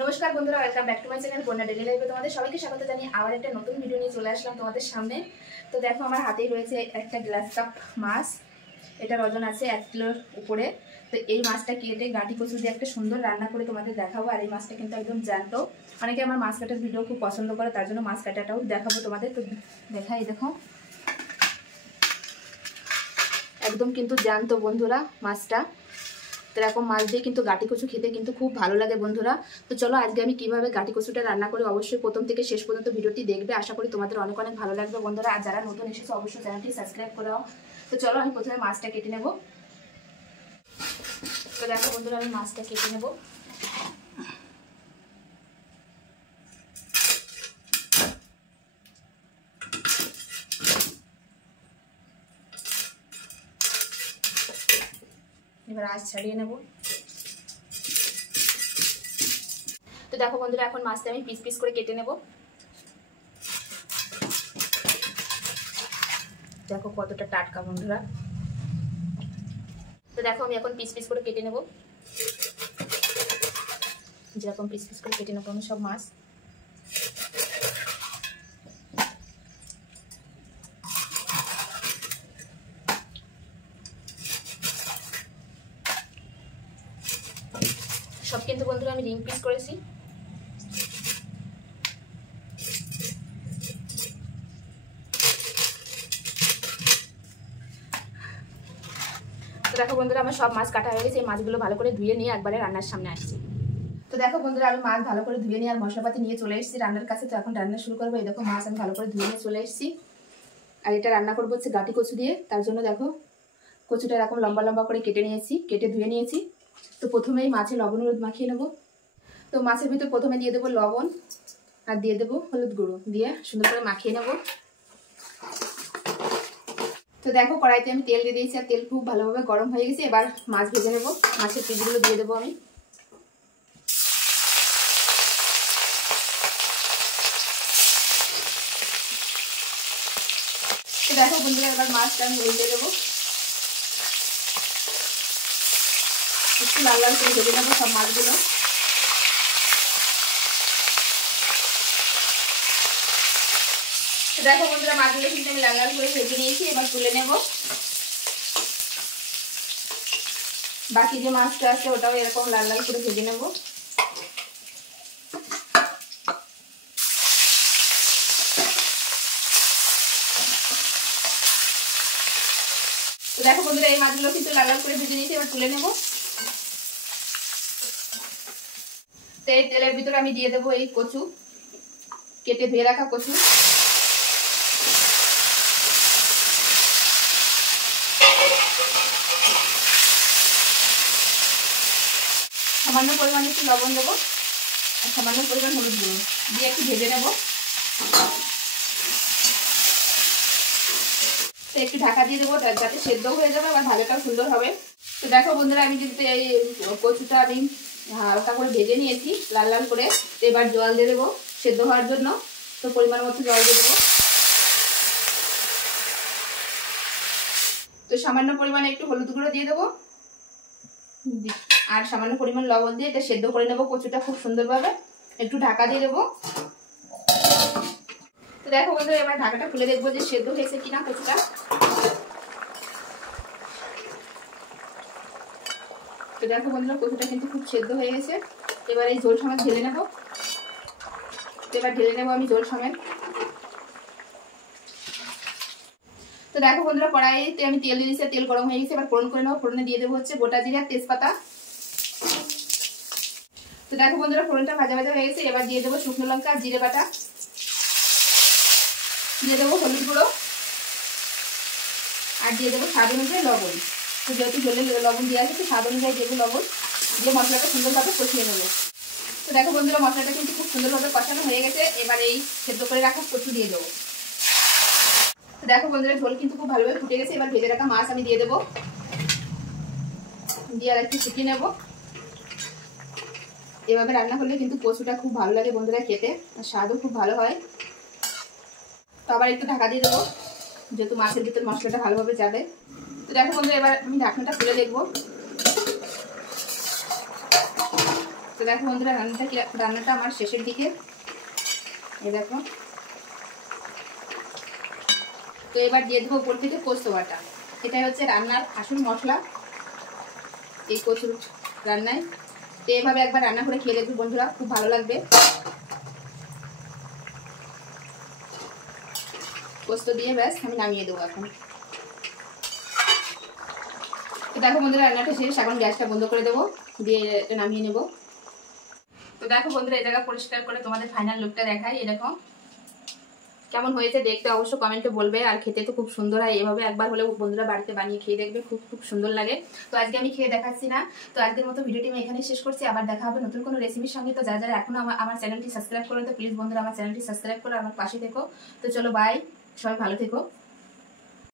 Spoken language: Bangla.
নমস্কার বন্ধুরা, welcome back to my channel বন্যা ডেইলি লাইফে তোমাদের সবাইকে স্বাগত জানিয়ে আবার একটা নতুন ভিডিও নিয়ে চলে আসলাম তোমাদের সামনে। তো দেখো আমার হাতেই রয়েছে একটা গ্লাস কাপ মাছ। এটার ওজন আছে 1 কিলোর উপরে। তো এই মাছটা কেটে গাঁটি কচু দিয়ে একটা সুন্দর রান্না করে তোমাদের দেখাবো। আর এই মাছটা কিন্তু একদম জ্যান্ত। অনেকে আমার মাছ কাটার ভিডিও খুব পছন্দ করে, তার জন্য মাছ কাটাটাও দেখাবো তোমাদের। তো দেখাই, দেখো একদম কিন্তু জ্যান্ত বন্ধুরা মাছটা। এরকম মাছ দিয়ে কিন্তু গাঁটি কচু খেতে কিন্তু খুব ভালো লাগে বন্ধুরা। তো চলো আজকে আমি কিভাবে গাঁটি কচুটা রান্না করি অবশ্যই প্রথম থেকে শেষ পর্যন্ত ভিডিওটি দেখবে। আশা করি তোমাদের অনেক অনেক ভালো লাগবে বন্ধুরা। আর যারা নতুন এসেছো অবশ্যই চ্যানেলটি সাবস্ক্রাইব করে দাও। তো চলো আমি প্রথমে মাছটা কেটে নেব। তো দেখো বন্ধুরা আমি মাছটা কেটে নেব। এবার আঁশ ছাড়িয়ে নেব। তো দেখো বন্ধুরা এখন মাছটা আমি পিস পিস করে কেটে নেব। দেখো কতটা টাটকা বন্ধুরা। তো দেখো আমি এখন পিস পিস করে কেটে নেব। যেরকম পিস পিস করে কেটে নেবো আমি সব মাছ। সব কিন্তু বন্ধুরা আমি রিং পিস করেছি। তো দেখো বন্ধুরা আমার সব মাছ কাটা হয়ে গেছে। এই মাছগুলো ভালো করে ধুয়ে নিয়ে একবারে রান্নার সামনে আসছি। তো দেখো বন্ধুরা আমি মাছ ভালো করে ধুয়ে নিয়ে আর মশলাপাতি নিয়ে চলে এসেছি রান্নার কাছে। তো এখন রান্না শুরু করবো। এই দেখো মাছ আমি ভালো করে ধুয়ে নিয়ে চলে এসেছি। আর এটা রান্না করবো হচ্ছে গাঁটি কচু দিয়ে। তার জন্য দেখো কচুটা এরকম লম্বা লম্বা করে কেটে নিয়েছি, কেটে ধুয়ে নিয়েছি। তো প্রথমেই মাছে লবণ হলুদ মাখিয়ে নেবো। তো মাছের ভিতর প্রথমে দিয়ে দেবো লবণ আর দিয়ে দেবো হলুদ গুঁড়ো, দিয়ে সুন্দর করে মাখিয়ে নেবো। তো দেখো কড়াইতে আমি তেল দিয়ে দিয়েছি আর তেল খুব ভালোভাবে গরম হয়ে গেছে। এবার মাছ ভেজে নেবো। মাছের পিসগুলো দিয়ে দেবো আমি। তো দেখো বন্ধুরা এবার মাছটা আমি উল্টে দেবো। একটু লাল লাল করে ভেজে নেবো সব মাছগুলো। দেখো বন্ধুরা মাছগুলো কিন্তু আমি লাল লাল করে ভেজে নিয়েছি। এবার তুলে নেব। বাকি যে মাছটা আছে ওটাও এরকম লাল লাল করে ভেজে নেব। তো দেখো বন্ধুরা এই মাছগুলো কিন্তু লাল লাল করে ভেজে নিয়েছি। এবার তুলে নেব। তো এই তেলের ভিতরে আমি দিয়ে দেবো এই কচু, কেটে ধুয়ে রাখা কচু। সামান্য পরিমাণে একটু লবণ দেবো আর সামান্য পরিমাণ হলুদ গুঁড়ো দিয়ে একটু ভেজে নেব। তো একটু ঢাকা দিয়ে দেবো যাতে সেদ্ধ হয়ে যাবে আর ভাজাটাও সুন্দর হবে। তো দেখো বন্ধুরা আমি কিন্তু এই কচুটা আমি হালকা করে ভেজে নিয়েছি লাল লাল করে। তো এবার জল দিয়ে দেবো সেদ্ধ হওয়ার জন্য। তো পরিমাণ মতো জল দিয়ে দেবো। তো সামান্য পরিমাণে একটু হলুদ গুঁড়ো দিয়ে দেবো আর সামান্য পরিমাণ লবণ দিয়ে এটা সেদ্ধ করে নেবো কচুটা খুব সুন্দরভাবে। একটু ঢাকা দিয়ে দেবো। তো দেখো বন্ধুরা এবার ঢাকাটা খুলে দেখবো যে সেদ্ধ হয়েছে কিনা কচুটা। তো দেখো বন্ধুরা কচুটা কিন্তু খুব সেদ্ধ হয়ে গেছে। এবার এই ঝোল সমেত ঢেলে নেবো। এবার ঢেলে নেবো আমি ঝোল সমেত। তো দেখো বন্ধুরা কড়াইতে আমি তেল দিয়ে দিয়েছি, তেল গরম হয়ে গেছে। এবার ফোড়ন করে নেবো। ফোড়নে দিয়ে দেবো হচ্ছে গোটা জিরা তেজপাতা। তো দেখো বন্ধুরা ফোড়নটা ভাজা ভাজা হয়ে গেছে। এবার দিয়ে দেবো শুকনো লঙ্কা জিরে বাটা, দিয়ে দেবো হলুদ গুঁড়ো আর দিয়ে দেবো স্বাদ অনুযায়ী লবণ। তো যেহেতু ঝোলে লবণ দেওয়া আছে স্বাদ অনুযায়ী দেবো লবণ, দিয়ে মশলাটা সুন্দরভাবে কষিয়ে নেবো। তো দেখো বন্ধুরা মশলাটা কিন্তু খুব সুন্দরভাবে কষানো হয়ে গেছে। এবার এই সেদ্ধ করে রাখা কচু দিয়ে দেবো। তো দেখো বন্ধুরা ঝোল কিন্তু খুব ভালোভাবে ফুটে গেছে। এবার ভেজে রাখা মাছ আমি দিয়ে দেবো, দিয়ে আর একটু ফুটিয়ে নেবো। এভাবে রান্না করলে কিন্তু কচুটা খুব ভালো লাগে বন্ধুরা খেতে, আর স্বাদও খুব ভালো হয়। তো আবার একটু ঢাকা দিয়ে দেবো যেহেতু মাছের ভিতর মশলাটা ভালোভাবে যাবে। তো দেখো বন্ধুরা এবার আমি ঢাকনাটা খুলে দেখবো। তো দেখো বন্ধুরা রান্নাটা আমার শেষের দিকে, এই দেখো। তো এবার দিয়ে দেবো উপর থেকে পোস্ত বাটা। এটাই হচ্ছে রান্নার আসল মশলা এই কচুর রান্নায়। তো এভাবে একবার রান্না করে খেয়ে দেখবে বন্ধুরা, খুব ভালো লাগবে। পোস্ত দিয়ে ব্যাস আমি নামিয়ে দেবো এখন। তো দেখো বন্ধুরা রান্নাটা শেষ, এখন গ্যাসটা বন্ধ করে দেবো, দিয়ে এটা নামিয়ে নেব। তো দেখো বন্ধুরা এই জায়গা পরিষ্কার করে তোমাদের ফাইনাল লুকটা দেখাই। এরকম কেমন হয়েছে দেখতে অবশ্য কমেন্টে বলবে। আর খেতে তো খুব সুন্দর হয়, এভাবে একবার হলেও বন্ধুরা বাড়িতে বানিয়ে খেয়ে দেখবে, খুব খুব সুন্দর লাগে। তো আজকে আমি খেয়ে দেখাচ্ছি না। তো আজকের মতো ভিডিওটি আমি এখানেই শেষ করছি, আবার দেখা হবে নতুন কোনো রেসিপির সঙ্গে। তো যারা যারা এখনো আমার চ্যানেলটি সাবস্ক্রাইব করেন, তো প্লিজ বন্ধুরা আমার চ্যানেলটি সাবস্ক্রাইব করে আমার পাশে থেকো। তো চলো বাই, সবাই ভালো থেকো।